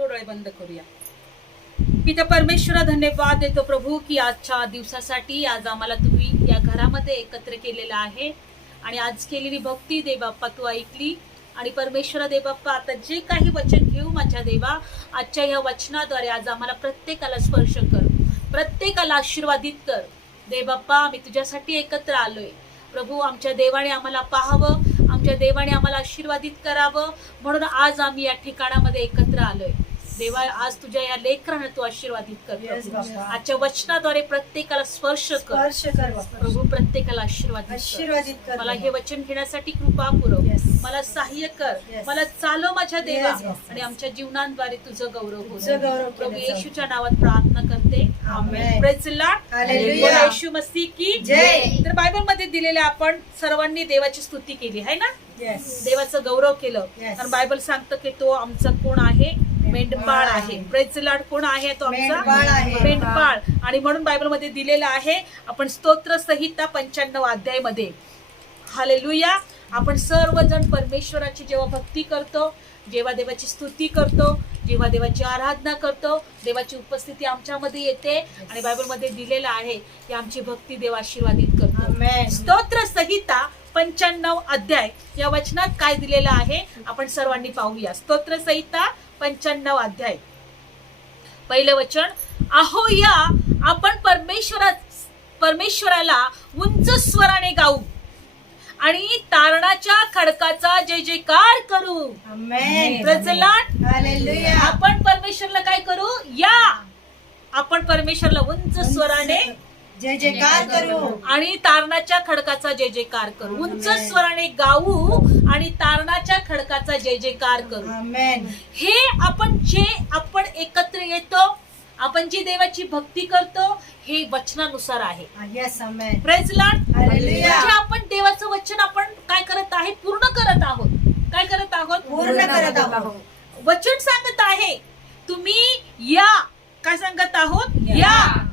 सर्व डोळे बंद करूया. पिता परमेश्वरा धन्यवाद देतो प्रभू की आजच्या दिवसासाठी आज आम्हाला तुम्ही या घरामध्ये एकत्र केलेलं आहे. आणि आज केलेली भक्ती देवबाप्पा तू ऐकली. आणि परमेश्वरा देवबाप्पा आता जे काही वचन घेऊ माझ्या देवा आजच्या या वचनाद्वारे आज आम्हाला प्रत्येकाला स्पर्श कर. प्रत्येकाला आशीर्वादित कर. देवबाप्पा आम्ही तुझ्यासाठी एकत्र आलोय. प्रभू आमच्या देवाने आम्हाला पाहावं. आमच्या देवाने आम्हाला आशीर्वादित करावं. म्हणून आज आम्ही या ठिकाणामध्ये एकत्र आलोय. देवा आज तुझ्या या लेकरांना तू आशीर्वादित कर Yes. आजच्या वचनाद्वारे प्रत्येकाला स्पर्श कर. प्रभू प्रत्येकाला आशीर्वादित आशीर्वादित कर मला. हे वचन घेण्यासाठी कृपा पुरव Yes. मला सहाय्य कर Yes. मला चालव माझ्या देवा Yes, yes. आणि आमच्या जीवनाद्वारे तुझं गौरव हो प्रभू. येशूच्या नावात प्रार्थना करते येशू मसीह की. तर बायबलमध्ये दिलेल्या आपण सर्वांनी देवाची स्तुती केली आहे ना. देवाचं गौरव केलं. कारण बायबल सांगतं की तो आमचा कोण आहे मेंढपाळ आहे. प्रेचलाड कोण आहे तो आमचा? आहे. मेंढपाळ. आणि म्हणून बायबलमध्ये दिलेलं आहे आपण स्तोत्र संहिता पंच्याण्णव अध्यायमध्ये हालेलुया. आपण सर्वजण परमेश्वराची जेव्हा भक्ती करतो जेव्हा देवाची स्तुती करतो जेव्हा देवाची आराधना करतो देवाची उपस्थिती आमच्यामध्ये येते. आणि बायबलमध्ये दिलेलं आहे की आमची भक्ती देव आशीर्वादित करतो. स्तोत्र संहिता पंच्याण्णव अध्याय या वचनात काय दिलेलं आहे? आपण सर्वांनी पाहूया. स्तोत्र संहिता पंच्याण्णव अध्याय. पहिलं वचन अहो या आपण परमेश्वरा परमेश्वराला उंच स्वराने गाऊ आणि तारणाच्या खडकाचा जय जयकार करू. आपण परमेश्वरला काय करू? या. आपण परमेश्वरला उंच स्वराने जय जयकार करू. आणि तारणाच्या खडकाचा जय जयकार करू. उंच. स्वराने गाऊ आणि तारणाच्या खडकाचा जय जयकार करू. हे आपण जे आपण एकत्र येतो आपण जी देवाची भक्ती करतो हे वचनानुसार आहे. Ah. म्हणजे आपण देवाचं वचन आपण काय करत आहे? पूर्ण करत आहोत. काय करत आहोत? पूर्ण करत आहोत. वचन सांगत आहे. तुम्ही या. काय सांगत आहोत? या.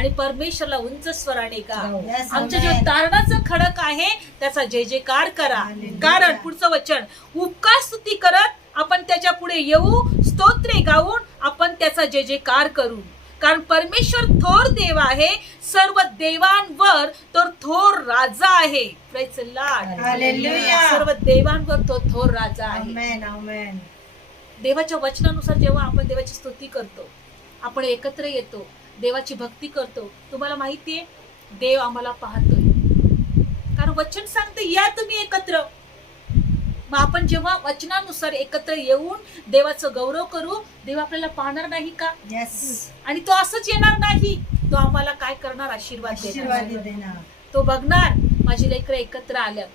आणि परमेश्वरला उंच स्वराने गा Yes, आमचं amen. जे तारणाचं खडक आहे त्याचा जय जयकार करा. कारण पुढचं वचन उपकार स्तुती करत आपण त्याच्या पुढे येऊ स्तोत्रे गाऊन आपण त्याचा जय जयकार करू कारण परमेश्वर थोर देव आहे सर्व देवांवर तो थोर राजा आहे. सर्व देवांवर तो थोर राजा आहे. देवाच्या वचनानुसार जेव्हा आपण देवाची स्तुती करतो आपण एकत्र येतो देवाची भक्ती करतो. तुम्हाला माहितीये देव आम्हाला पाहतोय. कारण वचन सांगते या तुम्ही एकत्र. मग आपण जेव्हा वचनानुसार एकत्र येऊन देवाचं गौरव करू देव आपल्याला पाहणार नाही का? Yes. आणि तो असंच येणार नाही. तो आम्हाला काय करणार? आशीर्वाद देणार. तो बघणार माझी लेकरं एकत्र आल्या.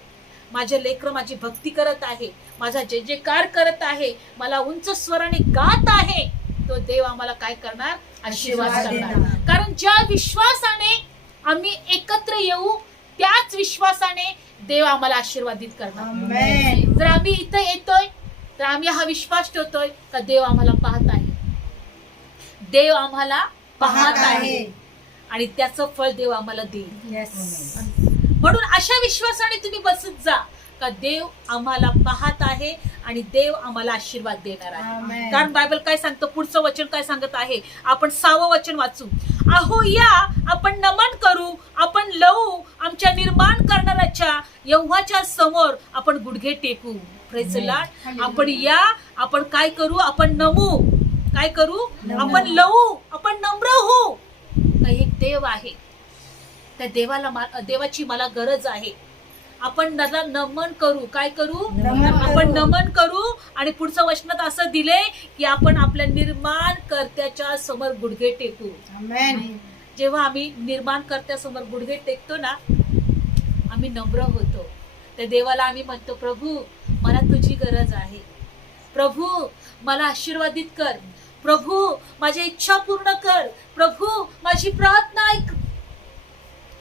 माझे लेकरं माझी भक्ती करत आहे. माझा जय जयकार करत आहे. मला उंच स्वराने गात आहे. तो देव आम्हाला काय करणार? आशीर्वाद करणार. कारण ज्या विश्वासाने आम्ही एकत्र येऊ त्याच विश्वासाने देव आम्हाला आशीर्वादित करणार. जर आम्ही इथं येतोय तर आम्ही हा विश्वास ठेवतोय का देव आम्हाला पाहत आहे? देव आम्हाला पाहत आहे. आणि त्याचं फळ देव आम्हाला देईल. म्हणून अशा विश्वासाने तुम्ही बसत जा. का देव आम्हाला पाहत आहे आणि देव आम्हाला आशीर्वाद देणार आहे. कारण बायबल काय सांगतं? पुढचं वचन काय सांगत आहे? आपण सावं वचन वाचू. अहो या आपण नमन करू आपण लवू आमच्या निर्माण करणाऱ्याच्या यव्हाच्या समोर आपण गुडघे टेकू. Lord. आपण या आपण काय करू? आपण नमू. काय करू. आपण लवू आपण नम्र का एक देव आहे. त्या देवाला देवाची मला गरज आहे. आपण त्याला नमन करू. काय करू? आपण. नमन करू आणि पुढचं वचनात असं दिले की आपण आपल्या निर्माण कर्त्याच्या समोर गुडघे टेकू. जेव्हा आम्ही निर्माण कर्त्यासमोर गुडघे टेकतो ना आम्ही नम्र होतो. त्या देवाला आम्ही म्हणतो प्रभू मला तुझी गरज आहे. प्रभू मला आशीर्वादित कर. प्रभू माझ्या इच्छा पूर्ण कर. प्रभू माझी प्रार्थना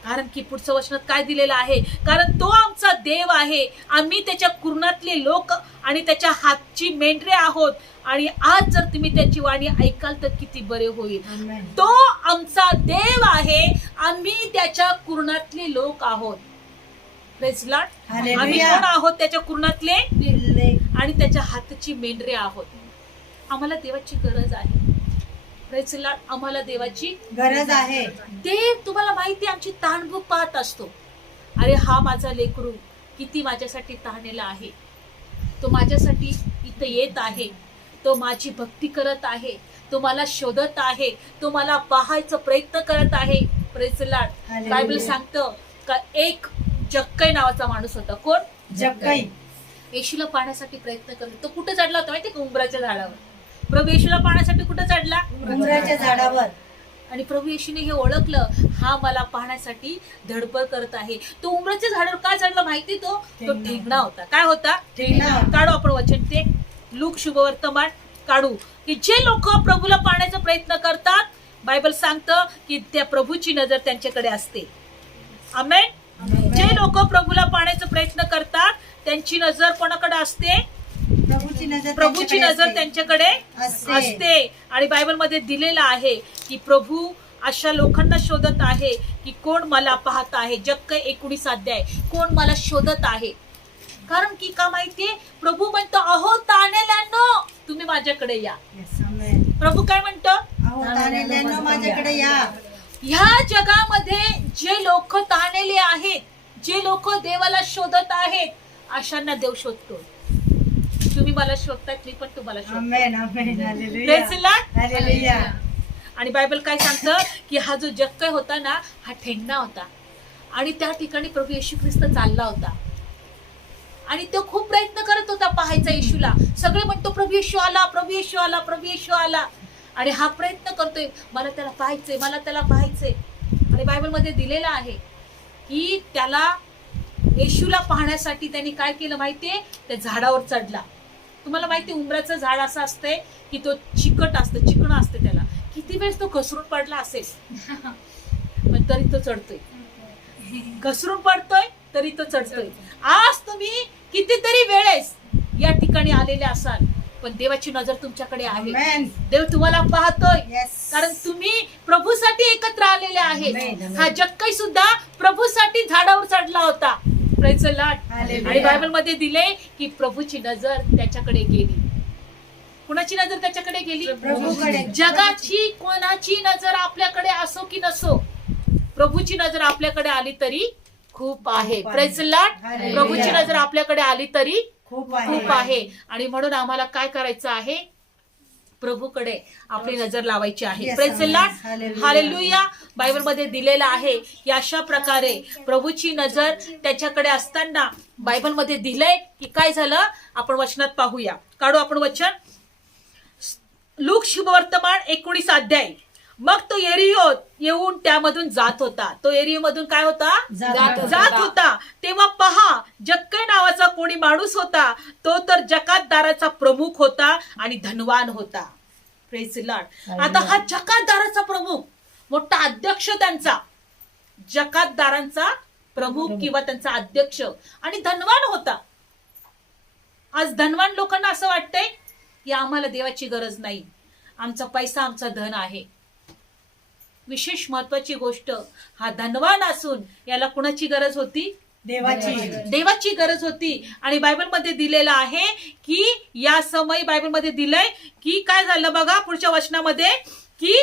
कारण की पुढचं वचनात काय दिलेलं आहे? कारण तो आमचा देव आहे. आम्ही त्याच्या कुर्णातले लोक आणि त्याच्या हातची मेंढरे आहोत. आणि आज जर तुम्ही त्याची वाणी ऐकाल तर किती बरे होईल. तो आमचा देव आहे. आम्ही त्याच्या कुर्णातले लोक आहोत. आम्ही कोण आहोत त्याच्या कुर्णातले. आणि त्याच्या हातची मेंढरे आहोत. आम्हाला देवाची गरज आहे. Lord. आम्हाला देवाची गरज आहे. देव तुम्हाला माहिती आमची ताणभूक पाहत असतो. अरे हा माझा लेकरू किती माझ्यासाठी तहानेला आहे. तो माझ्यासाठी इथं येत आहे. तो माझी भक्ती करत आहे. तो मला शोधत आहे. तो मला पाहायचा प्रयत्न करत आहे. Hallelujah. बायबल सांगतं का एक जक्कई नावाचा माणूस होता. कोण? जक्कई. येशूला पाहण्यासाठी प्रयत्न करत तो कुठे चढला होता माहिती का? उंबराच्या झाडावर. प्रभू येशूला पाहण्यासाठी कुठे चढला? उंबराच्या झाडावर. आणि प्रभू येशूने हे ओळखलं हा मला पाहण्यासाठी धडपड करत आहे. तो उमराच्या झाडावर काय चढला माहिती? तो तो ठेंगणा. होता. काय होता. काढू आपण वचन ते. लूक शुभवर्तमान काढू. की जे लोक प्रभूला पाहण्याचा प्रयत्न करतात बायबल सांगतं की त्या प्रभूची नजर त्यांच्याकडे असते. आमेन. जे लोक प्रभूला पाहण्याचा प्रयत्न करतात त्यांची नजर कोणाकडे असते? प्रभूची नजर प्रभूची त्यांच्याकडे नजर असते. त्यांच्याकडे असते. असते. आणि बायबलमध्ये दिलेलं आहे की प्रभू अशा लोकांना शोधत आहे की कोण मला पाहत आहे. जग एकोणीस अध्याय. कोण मला शोधत आहे? कारण की का माहितीये? प्रभू म्हणतो अहो तानेल्यांनो तुम्ही माझ्याकडे या. प्रभू काय म्हणतो? माझ्याकडे या. ह्या जगामध्ये जे लोक ताणलेले आहेत जे लोक देवाला शोधत आहेत अशांना देव शोधतो तुम्ही मला शोधतायत मी पण तुम्हाला शोधतो. आणि बायबल काय सांगतं की हा जो जक्कय होता ना हा ठेंगणा होता. आणि त्या ठिकाणी प्रभू येशू ख्रिस्त चालला होता. आणि तो खूप प्रयत्न करत होता पाहायचा येशूला. सगळे म्हणतो प्रभू येशू आला प्रभू येशू आला प्रभू येशू आला. आणि हा प्रयत्न करतोय मला त्याला पाहायचंय मला त्याला पाहायचंय. आणि बायबलमध्ये दिलेलं आहे की त्याला येशूला पाहण्यासाठी त्यांनी काय केलं माहितीये? त्या झाडावर चढला. तुम्हाला माहिती उंबराचं झाड असं असतंय की तो चिकट असतं चिकणं असतं त्याला. किती वेळेस तो घसरून पडला असेल पण तरी तो चढतोय. घसरून पडतोय तरी तो चढतोय. आज तुम्ही कितीतरी वेळेस या ठिकाणी आलेले असाल पण देवाची नजर तुमच्याकडे आहे. देव तुम्हाला पाहतोय. कारण तुम्ही प्रभूसाठी एकत्र आलेले आहेत. हा जक्कई सुद्धा प्रभूसाठी झाडावर चढला होता. Hallelujah. आणि बायबलमध्ये दिले की प्रभूची नजर त्याच्याकडे गेली. कुणाची नजर त्याच्याकडे गेली. जगाची कोणाची नजर आपल्याकडे असो की नसो प्रभूची नजर आपल्याकडे आली तरी खूप आहे. लॉट. प्रभूची नजर आपल्याकडे आली तरी खूप आहे. खूप आहे. आणि म्हणून आम्हाला काय करायचं आहे? प्रभूकडे आपली नजर लावायची आहे. हालेलुया बायबलमध्ये दिलेलं आहे की अशा प्रकारे प्रभूची नजर त्याच्याकडे असताना बायबलमध्ये दिलंय की काय झालं? आपण वचनात पाहूया. काढू आपण वचन? लूक शुभवर्तमान एकोणीस अध्याय. मग तो एरियो येऊन त्यामधून जात होता. तो एरियो मधून काय होता? जात होता. जात होता. तेव्हा पहा जक्कय नावाचा कोणी माणूस होता तो तर जकातदाराचा प्रमुख होता आणि धनवान होता. Lord. आता हा जकातदाराचा प्रमुख मोठा अध्यक्ष त्यांचा. जकातदारांचा प्रमुख किंवा त्यांचा अध्यक्ष आणि धनवान होता. आज धनवान लोकांना असं वाटतंय की आम्हाला देवाची गरज नाही. आमचा पैसा आमचा धन आहे. विशेष महत्वाची गोष्ट हा धनवान असून याला कुणाची गरज होती? देवाची. देवाची गरज होती. आणि बायबलमध्ये दिलेलं आहे की या समय बायबलमध्ये दिलंय की काय झालं बघा पुढच्या वचनामध्ये? की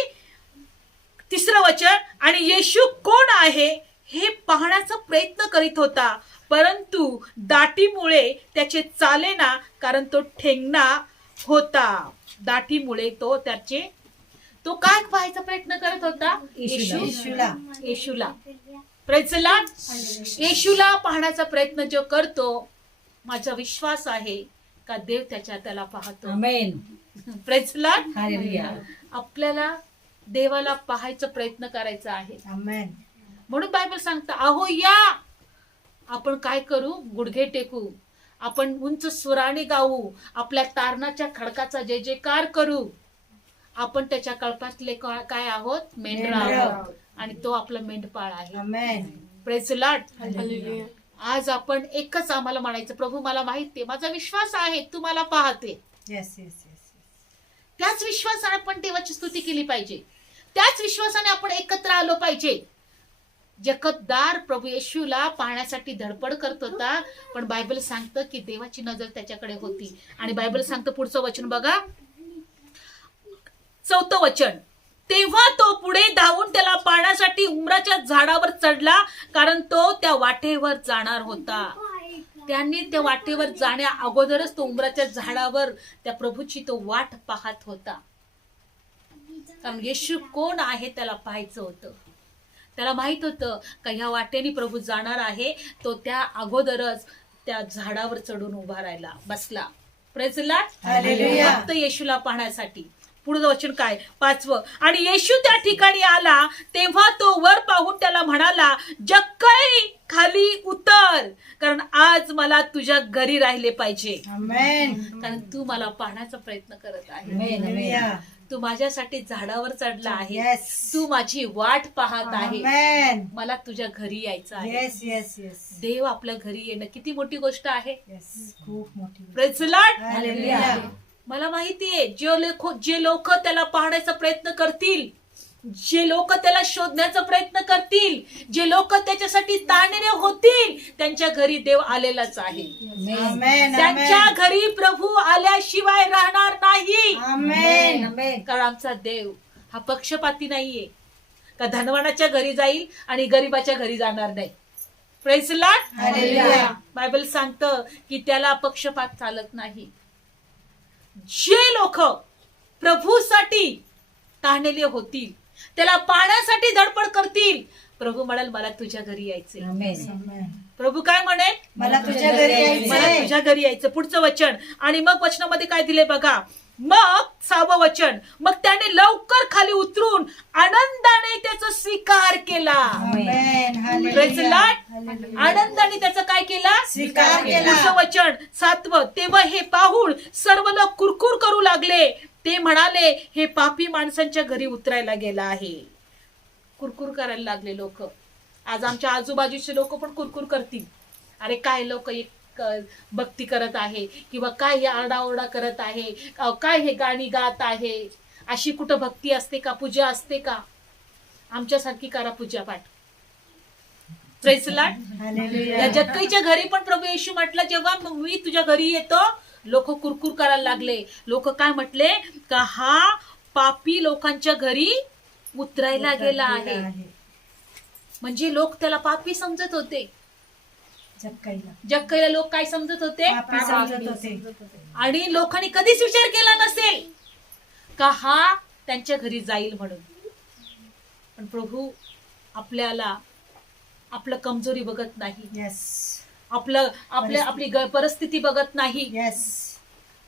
तिसरं वचन आणि येशू कोण आहे? हे पाहण्याचा प्रयत्न करीत होता. परंतु दाटीमुळे त्याचे चालेना कारण तो ठेंगणा होता. दाटीमुळे तो त्याचे तो काय पाहायचा प्रयत्न करत होता? येशू येशूला. येशूला. Lord. येशूला पाहण्याचा प्रयत्न जो करतो माझा विश्वास आहे का देव त्याच्या त्याला पाहतो. हालेलुया आपल्याला देवाला पाहायचा प्रयत्न करायचा आहे. आमेन म्हणून बायबल सांगता अहो या! आपण काय करू? गुडघे टेकू. आपण उंच सुराने गाऊ. आपल्या तारणाच्या खडकाचा जय जयकार करू. आपण त्याच्या कळपातले का- काय आहोत? मेंढरा. आहोत आणि तो आपला मेंढपाळ आहे. आमेन प्रेज लॉर्ड आज आपण एकच आम्हाला म्हणायचं प्रभू मला माहितीये माझा विश्वास आहे तू मला पाहते. येस येस येस त्याच विश्वासाने आपण देवाची स्तुती केली पाहिजे. त्याच विश्वासाने आपण एकत्र आलो पाहिजे. जगतदार प्रभू येशूला पाहण्यासाठी धडपड करत होता पण बायबल सांगतं की देवाची नजर त्याच्याकडे होती. आणि बायबल सांगतं पुढचं वचन बघा. चौथं वचन. तेव्हा तो पुढे धावून त्याला पाण्यासाठी उमराच्या झाडावर चढला कारण तो त्या वाटेवर जाणार होता. त्यांनी त्या वाटेवर जाण्या अगोदरच तो उमराच्या झाडावर त्या प्रभूची तो वाट पाहत होता. कारण येशू कोण आहे त्याला पाहायचं होतं. त्याला माहीत होतं का ह्या वाटेने प्रभू जाणार आहे तो त्या अगोदरच त्या झाडावर चढून उभा राहिला बसला. प्रजला हालेलुया. फक्त येशूला पाहण्यासाठी. पुढचं वचन काय? पाचवं आणि येशू त्या ठिकाणी आला तेव्हा तो वर पाहून त्याला म्हणाला जक्कई खाली उतर कारण आज मला तुझ्या घरी राहिले पाहिजे. कारण तू मला पाहण्याचा प्रयत्न करत आहे. तू माझ्यासाठी झाडावर चढला आहे. तू माझी वाट पाहत आहे. मला तुझ्या घरी यायचं आहे. देव आपल्या घरी येणं किती मोठी गोष्ट आहे? खूप मोठी मला माहितीये जे लोक जे लोक त्याला पाहण्याचा प्रयत्न करतील जे लोक त्याला शोधण्याचा प्रयत्न करतील जे लोक त्याच्यासाठी ताणणे होतील त्यांच्या घरी देव आलेलाच आहे. त्यांच्या घरी प्रभू आल्याशिवाय राहणार नाही. कारण आमचा देव हा पक्षपाती नाहीये. का धनवानाच्या घरी जाईल आणि गरीबाच्या घरी जाणार नाही. प्रेसला. बायबल सांगतं की त्याला पक्षपात चालत नाही. जे लोक प्रभूसाठी ताणलेले होतील त्याला पाण्यासाठी धडपड करतील प्रभू म्हणाल मला तुझ्या घरी यायचे आमेन. प्रभू काय म्हणेल मला तुझ्या घरी मला तुझ्या घरी यायचं पुढचं वचन. आणि मग वचनामध्ये काय दिले बघा? मग सहावं वचन. मग त्याने लवकर खाली उतरून आनंदाने त्याचा स्वीकार केला. आनंदाने त्याचा काय केला? स्वीकार केला. वचन. सातवं तेव्हा हे पाहून सर्व लोक कुरकुर करू लागले. ते म्हणाले हे पापी माणसांच्या घरी उतरायला गेला आहे. कुरकुर करायला लागले लोक. आज आमच्या आजूबाजूचे लोक पण कुरकुर करतील. अरे काय लोक एक भक्ती करत आहे किंवा काय हे आरडाओरडा करत आहे काय हे गाणी गात आहे? अशी कुठं भक्ती असते का? पूजा असते का? आमच्यासारखी करा पूजा पाठ. या जक्कईच्या घरी पण प्रभू येशू म्हटलं जेव्हा मी तुझ्या घरी येतो लोक कुरकुर करायला लागले. लोक काय म्हटले? का हा पापी लोकांच्या घरी उतरायला गेला आहे. म्हणजे लोक त्याला पापी समजत होते. जक्कईला. जक्कईला लोक काय समजत होते? पापी समजत होते. आणि लोकांनी कधीच विचार केला नसेल का हा त्यांच्या घरी जाईल म्हणून. पण प्रभू आपल्याला आपलं कमजोरी बघत नाही. येस आपलं आपल्या आपली ग- परिस्थिती बघत नाही. येस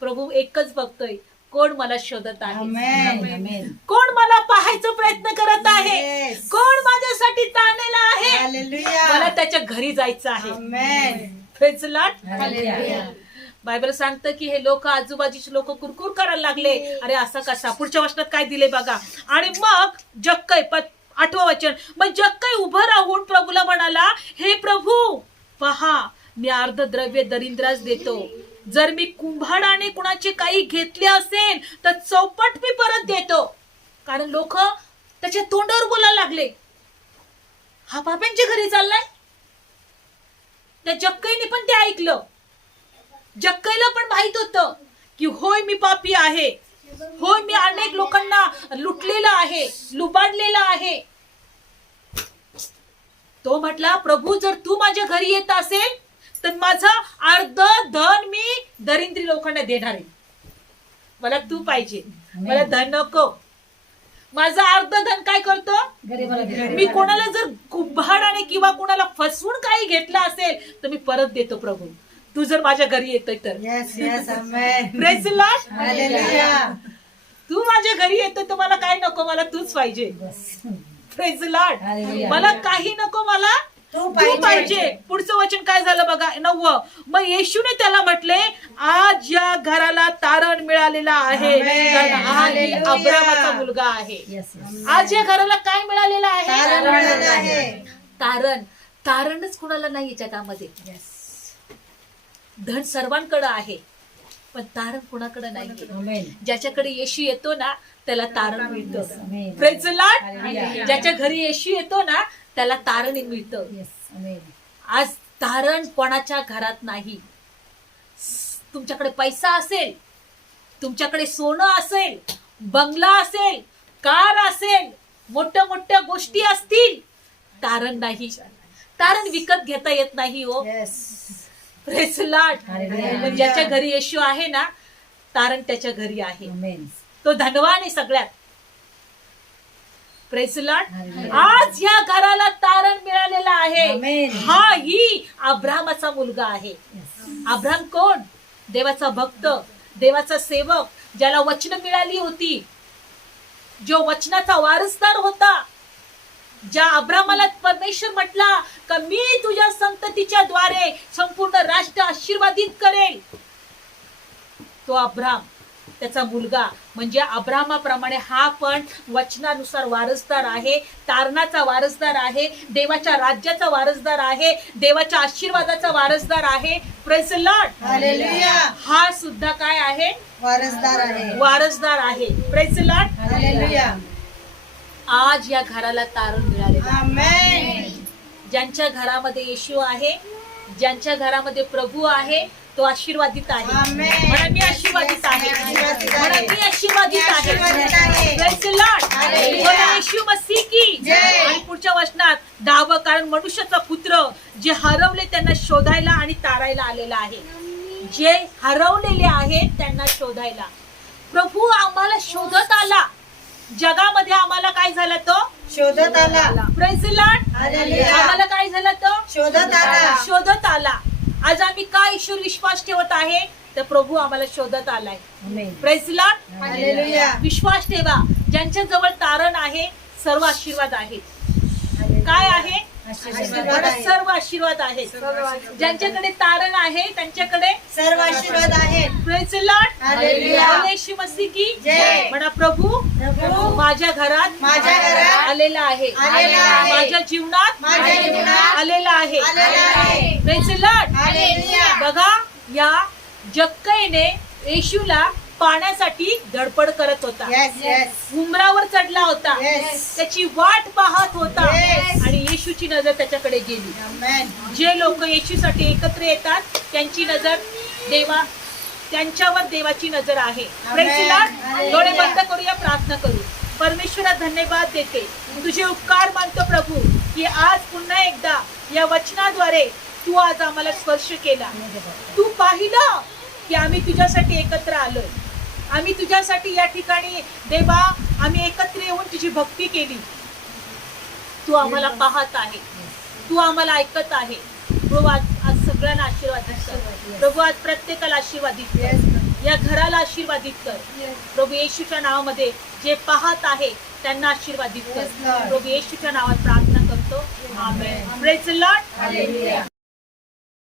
प्रभू एकच बघतोय कोण मला शोधत आहे? कोण मला पाहायचा प्रयत्न करत आहे Yes. कोण माझ्यासाठी ताणलेला आहे हालेलुया. मला त्याच्या घरी जायचं आहे. बायबल सांगतं की हे लोक आजूबाजूचे लोक कुरकुर करायला लागले. अरे असा कसा? पुढच्या वचनात काय दिले बघा? आणि मग जक्कय आठवं वचन. मग जक्कय उभं राहून प्रभूला म्हणाला हे प्रभू पहा मी अर्ध द्रव्य दरिद्रास देतो. जर मी कुंभाडाने कुणाचे काही घेतले असेल तर चौपट मी परत देतो. कारण लोक त्याच्या तोंडावर बोलायला लागले. हा पाप्यांच्या घरी चाललाय? त्या जक्कईने पण ते ऐकलं. जक्कईला पण माहीत होतं की होय मी पापी आहे. होय मी अनेक लोकांना लुटलेलं आहे लुबाडलेलं आहे. तो म्हटला प्रभू जर तू माझ्या घरी येत असेल तर माझं अर्ध धन मी दरिद्री लोकांना देणार आहे. मला तू पाहिजे. मला धन नको. माझं अर्ध धन काय करतो? मी कोणाला जर कुंभाडाने किंवा कोणाला फसवून काही घेतलं असेल तर मी परत देतो प्रभू. तू जर माझ्या घरी येतोय तर. तू माझ्या घरी येतो तर मला काय नको? मला तूच पाहिजे. मला काही नको? मला तू पाहिजे. पुढचं वचन काय झालं बघा? नववं. मग येशूने त्याला म्हटले आज या घराला तारण मिळालेलं आहे. कारण हा. अब्रामाचा मुलगा आहे. आज या घराला काय मिळालेलं आहे? तारण तारणच कुणाला नाही या जगामध्ये येस धन सर्वांकडे आहे. पण तारण कुणाकडे नाही ज्याच्याकडे येशू येतो ना त्याला तारण मिळतं. ज्याच्या घरी येशू येतो ना त्याला तारण मिळतं. आज तारण कोणाच्या घरात नाही? तुमच्याकडे पैसा असेल तुमच्याकडे सोनं असेल बंगला असेल कार असेल मोठ्या मोठ्या गोष्टी असतील तारण नाही. तारण विकत घेता येत नाही हो. Yes. Praise Lord Hallelujah. पण ज्याच्या घरी येशू आहे ना तारण त्याच्या घरी आहे. तो धनवान आहे सगळ्यात. Press Lord Hallelujah. आज या घराला तारण मिळालेलं आहे. हा ही अब्रामाचा मुलगा आहे. अब्राम कोण? देवाचा भक्त देवाचा सेवक ज्याला वचन मिळाली होती. जो वचनाचा वारसदार होता. ज्या अब्रामाला परमेश्वर म्हटला का मी तुझ्या संततीच्या द्वारे संपूर्ण राष्ट्र आशीर्वादित करेल. तो अब्राम त्याचा मुलगा म्हणजे अब्रामाप्रमाणे हा पण वचनानुसार वारसदार आहे तारणाचा वारसदार आहे देवाच्या राज्याचा वारसदार आहे देवाच्या आशीर्वादाचा वारसदार आहे. हा सुद्धा काय आहे? वारसदार आहे. वारसदार आहे. Praise Lord Hallelujah. आज या घराला तारण. Amen. ज्यांच्या घरामध्ये येशू आहे ज्यांच्या घरामध्ये प्रभू आहे तो आशीर्वादित आहे. म्हणा मी आशीर्वादित आहे. म्हणा मी आशीर्वादित आहे येशू की. आणि पुढच्या वचनात दहावं कारण मनुष्याचा पुत्र जे हरवले त्यांना शोधायला आणि तारायला आलेला आहे जे हरवलेले आहेत त्यांना शोधायला प्रभू आम्हाला शोधत आला जगामध्ये आम्हाला काय झालं तो? शोधत आला. Hallelujah. आम्हाला काय झालं तो? शोधत आला. शोधत आला. आज आम्ही काय ईश्वर विश्वास ठेवत आहे? तर प्रभू आम्हाला शोधत आलाय. Hallelujah. विश्वास ठेवा. ज्यांच्या जवळ तारण आहे सर्व आशीर्वाद आहेत. काय आहे? आशीर्वाद मला आहे. सर्व आशीर्वाद आहेत. ज्यांच्याकडे तारण आहे त्यांच्याकडे सर्व आशीर्वाद आहेत. Hallelujah. येशू मसीह की जय. म्हणा प्रभू माझ्या घरात माझ्या घरात आलेला आहे आलेला आहे. माझ्या जीवनात माझ्या जीवनात आलेला आहे आलेला आहे. Praise Lord Hallelujah. बघा या जक्कईने येशूला पाण्यासाठी धडपड करत होता Yes, yes. उंबरावर चढला होता Yes. त्याची वाट पाहत होता Yes. आणि येशूची नजर त्याच्याकडे गेली Amen. जे लोक येशूसाठी एकत्र येतात त्यांची नजर देवा त्यांच्यावर देवाची नजर आहे Amen. Praise the Lord. Hallelujah. डोळे बंद करूया प्रार्थना करू परमेश्वरा धन्यवाद देते. तुझे उपकार मानतो प्रभू की आज पुन्हा एकदा या वचनाद्वारे तू आज आम्हाला स्पर्श केला. तू पाहिलं की आम्ही तुझ्यासाठी एकत्र आलोय. आम्ही तुझ्यासाठी या ठिकाणी देवा आम्ही एकत्र येऊन तुझी भक्ती केली. तू आम्हाला पाहत आहे. तू आम्हाला ऐकत आहे. प्रभू आज आज सगळ्यांना आशीर्वादित कर प्रभू आज प्रत्येकाला कर या घराला आशीर्वादित कर. प्रभू येशूच्या नावामध्ये जे पाहत आहे त्यांना आशीर्वादित कर. प्रभू येशूच्या नावात प्रार्थना करतो. Amen praise Lord Hallelujah.